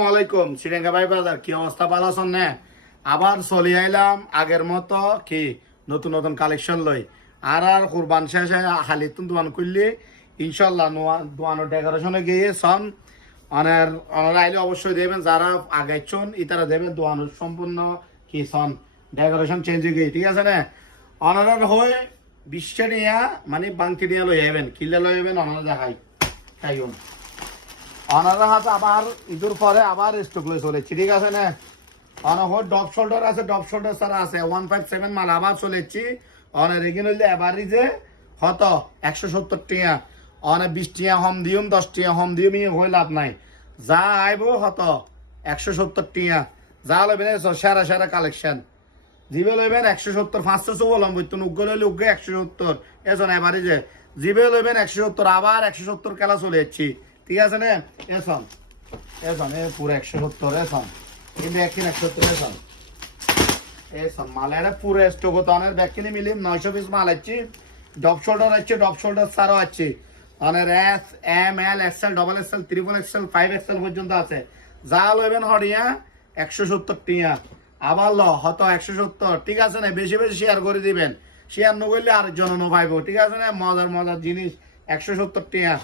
আসসালামাইকুম শ্রীলঙ্কা ভাই বাজার কি অবস্থা ভালো আছেন না? আবার চলে আইলাম আগের মতো কি নতুন নতুন কালেকশন লই আর কুরবান শেষে হালি তুন দোয়ান করলি ইনশাল্লাহ দোয়ানোর ডেকোরেশনে গিয়ে সন অনারা আইলে অবশ্যই দেবেন যারা আগাইছন ইতারা দেবেন দোয়ানোর সম্পূর্ণ কি সন ডেকোরেশন চেঞ্জ হয়ে গিয়ে ঠিক আছে না? অনারার হয়ে বিশ্বে নিয়ে মানে বাংতি নিয়ে লই যাবেন কিলে লই যাবেন অনারা দেখাই খাইন অনারা হাত আবার ইঁদুর পরে আবার স্টক লই চলেছি ঠিক আছে না? অনহর ডপ শোল্ডার আছে ডপ শোল্ডার সারা আছে 157 মাল আবার চলেছি অনের এগিন হইলে এবারই যে হত 170 টিয়া অনে 20 টিয়া হম দিউম 10 টিয়া হম দিউম হই লাভ নাই যা আইব হত 170 টিয়া যা লইবেন সেরা সেরা কালেকশন জিবে লইবেন 170 500 বললাম বইতুন উগ্র লইলে উগ্র 170 এজন এবারই যে জিবে লইবেন 170 আবার 170 খেলা চলে যাচ্ছি ঠিক আছে না? এসন এসন এ পুরো 170 এসন এই ব্যাকিন 170 এসন এসন মালের পুরো স্টক তনের ব্যাকিনে মিলি 900 পিস মাল আছে ডপ শোল্ডার আছে ডপ শোল্ডার সারও আছে অনের S M L XL double XL triple XL 5 XL পর্যন্ত আছে যা লইবেন হড়িয়া 170 টিয়া আবার ল হতো 170 ঠিক আছে না? বেশি বেশি শেয়ার করে দিবেন শেয়ার ন করলে আরেকজন নো পাইব ঠিক আছে না? মজার মজার জিনিস 170 টিয়া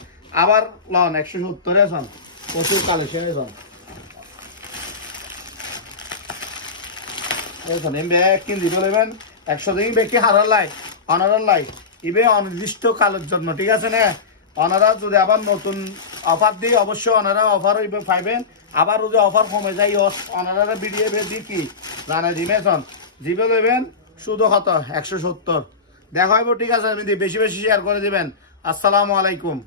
আবার লন 170 এসন প্রচুর কালেকশন এসন এসন এম ব্যাগ কিন দিতে লইবেন 100 দিন বেশি হারার লাই অনারার লাই ইবে অনির্দিষ্ট কালের জন্য ঠিক আছে না? অনারা যদি আবার নতুন অফার দিই অবশ্যই অনারা অফার হইবে পাইবেন আবার যদি অফার কমে যায় অনারা ভিডিও বেশি কি জানাই দিবেন জিবে লইবেন শুধু হতো 170 দেখা হইব ঠিক আছে বেশি বেশি শেয়ার করে দিবেন। আসসালামু আলাইকুম।